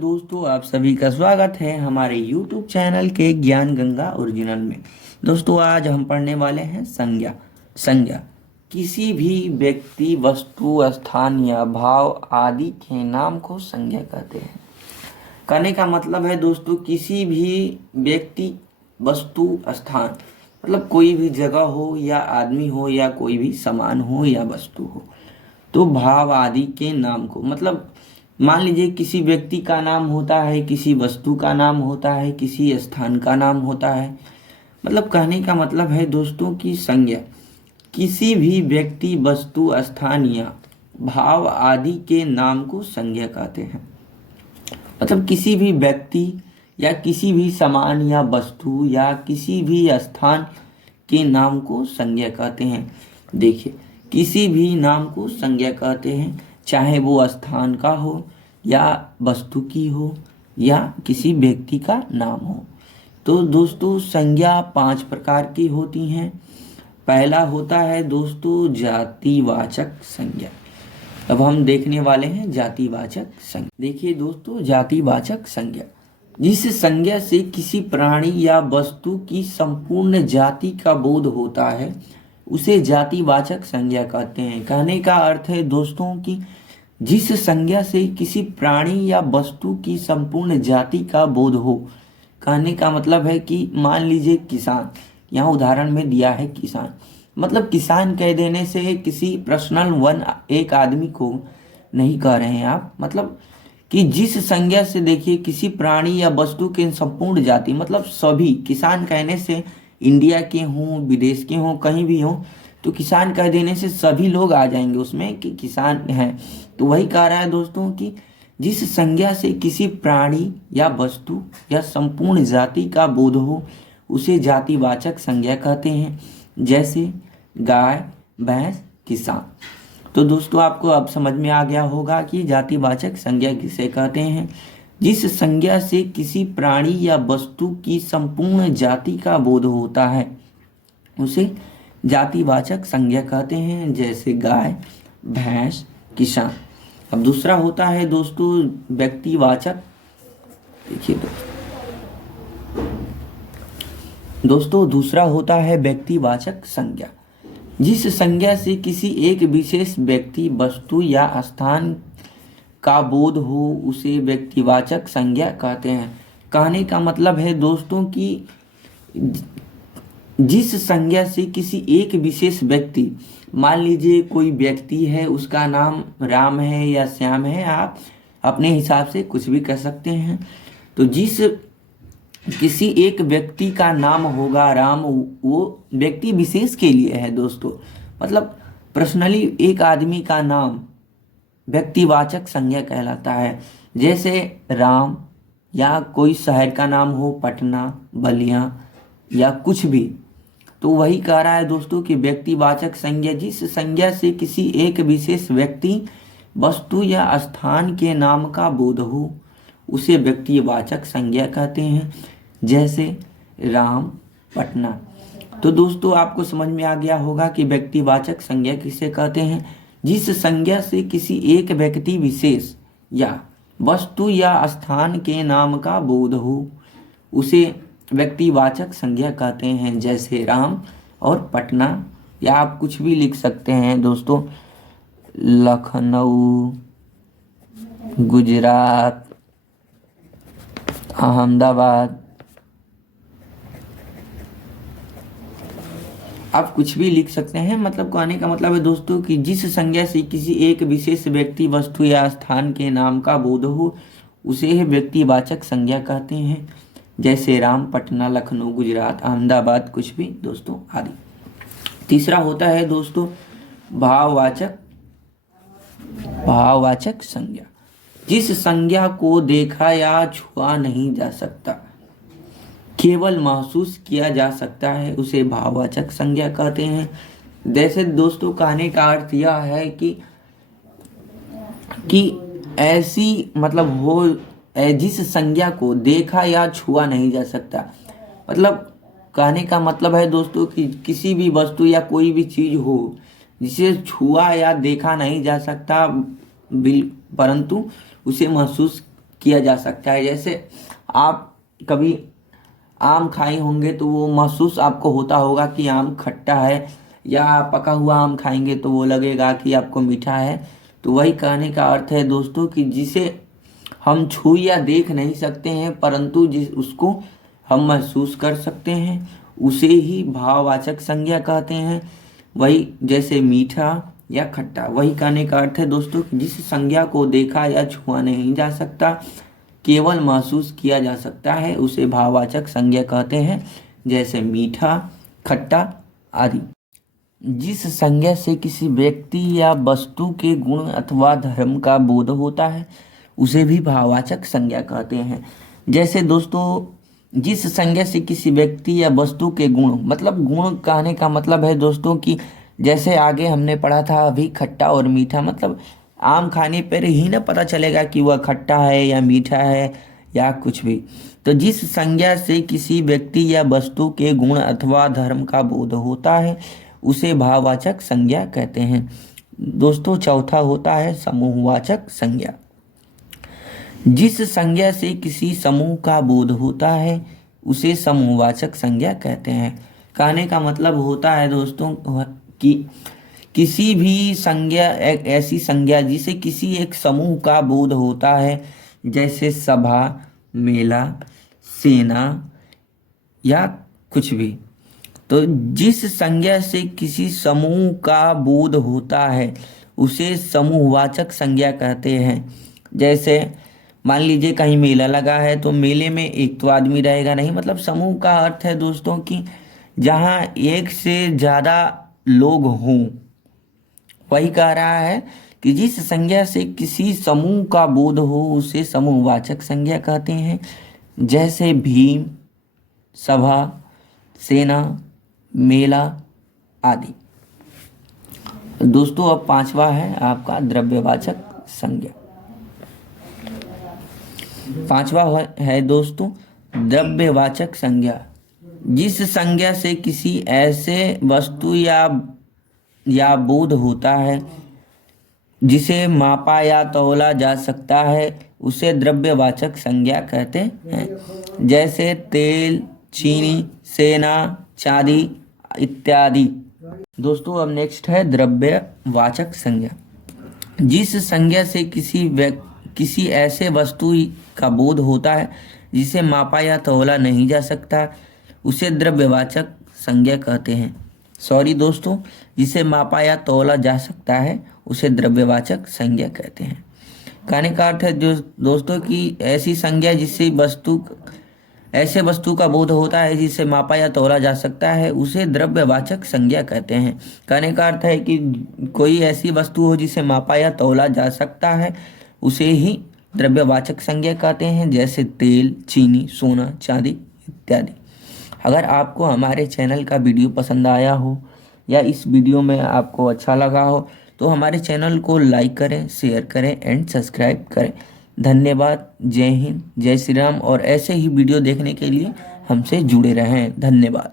दोस्तों, आप सभी का स्वागत है हमारे YouTube चैनल के ज्ञान गंगा ओरिजिनल में। दोस्तों, आज हम पढ़ने वाले हैं संज्ञा। संज्ञा किसी भी व्यक्ति, वस्तु, स्थान या भाव आदि के नाम को संज्ञा कहते हैं। कहने का मतलब है दोस्तों, किसी भी व्यक्ति, वस्तु, स्थान मतलब कोई भी जगह हो या आदमी हो या कोई भी सामान हो या वस्तु हो, तो भाव आदि के नाम को मतलब मान लीजिए किसी व्यक्ति का नाम होता है, किसी वस्तु का नाम होता है, किसी स्थान का नाम होता है। मतलब कहने का मतलब है दोस्तों की संज्ञा किसी भी व्यक्ति, वस्तु, स्थान या भाव आदि के नाम को संज्ञा कहते हैं। मतलब किसी भी व्यक्ति या किसी भी सामान या वस्तु या किसी भी स्थान के नाम को संज्ञा कहते हैं। देखिए, किसी भी नाम को संज्ञा कहते हैं, चाहे वो स्थान का हो या वस्तु की हो या किसी व्यक्ति का नाम हो। तो दोस्तों, संज्ञा 5 प्रकार की होती हैं। पहला होता है दोस्तों जातिवाचक संज्ञा। अब हम देखने वाले हैं जातिवाचक संज्ञा। देखिए दोस्तों, जातिवाचक संज्ञा जिस संज्ञा से किसी प्राणी या वस्तु की संपूर्ण जाति का बोध होता है उसे जातिवाचक संज्ञा कहते हैं। कहने का अर्थ है दोस्तों कि जिस संज्ञा से किसी प्राणी या वस्तु की संपूर्ण जाति का बोध हो। कहने का मतलब है कि मान लीजिए किसान, यहाँ उदाहरण में दिया है किसान, मतलब किसान कह देने से किसी पर्सनल वन एक आदमी को नहीं कह रहे हैं आप, मतलब कि जिस संज्ञा से देखिए किसी प्राणी या वस्तु के संपूर्ण जाति, मतलब सभी, किसान कहने से इंडिया के हों, विदेश के हों, कहीं भी हों, तो किसान कह देने से सभी लोग आ जाएंगे उसमें कि किसान हैं। तो वही कह रहा है दोस्तों कि जिस संज्ञा से किसी प्राणी या वस्तु या संपूर्ण जाति का बोध हो उसे जातिवाचक संज्ञा कहते हैं। जैसे गाय, भैंस, किसान। तो दोस्तों, आपको अब समझ में आ गया होगा कि जातिवाचक संज्ञा किसे कहते हैं। जिस संज्ञा से किसी प्राणी या वस्तु की संपूर्ण जाति का बोध होता है उसे जातिवाचक संज्ञा कहते हैं। जैसे गाय, भैंस, किसान। अब दूसरा होता है दोस्तों व्यक्तिवाचक। देखिए दोस्तों, दूसरा होता है व्यक्तिवाचक संज्ञा। जिस संज्ञा से किसी एक विशेष व्यक्ति, वस्तु या स्थान का बोध हो उसे व्यक्तिवाचक संज्ञा कहते हैं। कहने का मतलब है दोस्तों कि जिस संज्ञा से किसी एक विशेष व्यक्ति, मान लीजिए कोई व्यक्ति है, उसका नाम राम है या श्याम है, आप अपने हिसाब से कुछ भी कह सकते हैं। तो जिस किसी एक व्यक्ति का नाम होगा राम, वो व्यक्ति विशेष के लिए है दोस्तों। मतलब पर्सनली एक आदमी का नाम व्यक्तिवाचक संज्ञा कहलाता है। जैसे राम, या कोई शहर का नाम हो पटना, बलिया या कुछ भी, तो वही कह रहा है दोस्तों कि व्यक्तिवाचक संज्ञा जिस संज्ञा से किसी एक विशेष व्यक्ति, वस्तु या स्थान के नाम का बोध हो उसे व्यक्तिवाचक संज्ञा कहते हैं। जैसे राम, पटना। तो दोस्तों, आपको समझ में आ गया होगा कि व्यक्तिवाचक संज्ञा किसे कहते हैं। जिस संज्ञा से किसी एक व्यक्ति विशेष या वस्तु या स्थान के नाम का बोध हो उसे व्यक्तिवाचक संज्ञा कहते हैं। जैसे राम और पटना, या आप कुछ भी लिख सकते हैं दोस्तों, लखनऊ, गुजरात, अहमदाबाद, आप कुछ भी लिख सकते हैं। मतलब कहने का मतलब है दोस्तों कि जिस संज्ञा से किसी एक विशेष व्यक्ति, वस्तु या स्थान के नाम का बोध हो उसे व्यक्तिवाचक संज्ञा कहते हैं। जैसे राम, पटना, लखनऊ, गुजरात, अहमदाबाद, कुछ भी दोस्तों आदि। तीसरा होता है दोस्तों भाववाचक संज्ञा। जिस संज्ञा को देखा या छुआ नहीं जा सकता, केवल महसूस किया जा सकता है उसे भाववाचक संज्ञा कहते हैं। जैसे दोस्तों, कहने का अर्थ यह है कि ऐसी मतलब हो जिस संज्ञा को देखा या छुआ नहीं जा सकता। मतलब कहने का मतलब है दोस्तों कि किसी भी वस्तु या कोई भी चीज हो जिसे छुआ या देखा नहीं जा सकता, परंतु उसे महसूस किया जा सकता है। जैसे आप कभी आम खाए होंगे तो वो महसूस आपको होता होगा कि आम खट्टा है, या पका हुआ आम खाएंगे तो वो लगेगा कि आपको मीठा है। तो वही कहने का अर्थ है दोस्तों कि जिसे हम छू या देख नहीं सकते हैं परंतु जिस उसको हम महसूस कर सकते हैं उसे ही भाववाचक संज्ञा कहते हैं। वही जैसे मीठा या खट्टा, वही कहने का अर्थ है दोस्तों कि जिस संज्ञा को देखा या छुआ नहीं जा सकता, केवल महसूस किया जा सकता है, उसे भाववाचक संज्ञा कहते हैं। जैसे मीठा, खट्टा आदि। जिस संज्ञा से किसी व्यक्ति या वस्तु के गुण अथवा धर्म का बोध होता है उसे भी भाववाचक संज्ञा कहते हैं। जैसे दोस्तों, जिस संज्ञा से किसी व्यक्ति या वस्तु के गुण, मतलब गुण कहने का मतलब है दोस्तों कि जैसे आगे हमने पढ़ा था अभी खट्टा और मीठा, मतलब आम खाने पर ही ना पता चलेगा कि वह खट्टा है या मीठा है या कुछ भी। तो जिस संज्ञा से किसी व्यक्ति या वस्तु के गुण अथवा धर्म का बोध होता है उसे भाववाचक संज्ञा कहते हैं। दोस्तों चौथा होता है समूहवाचक संज्ञा। जिस संज्ञा से किसी समूह का बोध होता है उसे समूहवाचक संज्ञा कहते हैं। कहने का मतलब होता है दोस्तों कि किसी भी संज्ञा, एक ऐसी संज्ञा जिसे किसी एक समूह का बोध होता है, जैसे सभा, मेला, सेना या कुछ भी। तो जिस संज्ञा से किसी समूह का बोध होता है उसे समूहवाचक संज्ञा कहते हैं। जैसे मान लीजिए कहीं मेला लगा है तो मेले में एक तो आदमी रहेगा नहीं, मतलब समूह का अर्थ है दोस्तों कि जहाँ एक से ज़्यादा लोग हों। वही कह रहा है कि जिस संज्ञा से किसी समूह का बोध हो उसे समूहवाचक संज्ञा कहते हैं। जैसे भीम, सभा, सेना, मेला आदि। दोस्तों अब पांचवा है आपका द्रव्यवाचक संज्ञा। पांचवा है दोस्तों द्रव्यवाचक संज्ञा। जिस संज्ञा से किसी ऐसे वस्तु या बोध होता है जिसे मापा या तौला जा सकता है उसे द्रव्यवाचक संज्ञा कहते हैं। जैसे तेल, चीनी, सेना, चांदी इत्यादि। दोस्तों अब नेक्स्ट है द्रव्यवाचक संज्ञा। जिस संज्ञा से किसी ऐसे वस्तु का बोध होता है जिसे मापा या तौला नहीं जा सकता उसे द्रव्यवाचक संज्ञा कहते हैं। सॉरी दोस्तों, जिसे मापा या तौला जा सकता है उसे द्रव्यवाचक संज्ञा कहते हैं। कहने का अर्थ है जो दोस्तों कि ऐसी संज्ञा जिससे ऐसे वस्तु का बोध होता है जिसे मापा या तौला जा सकता है उसे द्रव्यवाचक संज्ञा कहते हैं। कहने का अर्थ है कि कोई ऐसी वस्तु हो जिसे मापा या तौला जा सकता है उसे ही द्रव्यवाचक संज्ञा कहते हैं। जैसे तेल, चीनी, सोना, चांदी इत्यादि। अगर आपको हमारे चैनल का वीडियो पसंद आया हो या इस वीडियो में आपको अच्छा लगा हो तो हमारे चैनल को लाइक करें, शेयर करें एंड सब्सक्राइब करें। धन्यवाद। जय हिंद, जय श्री राम। और ऐसे ही वीडियो देखने के लिए हमसे जुड़े रहें। धन्यवाद।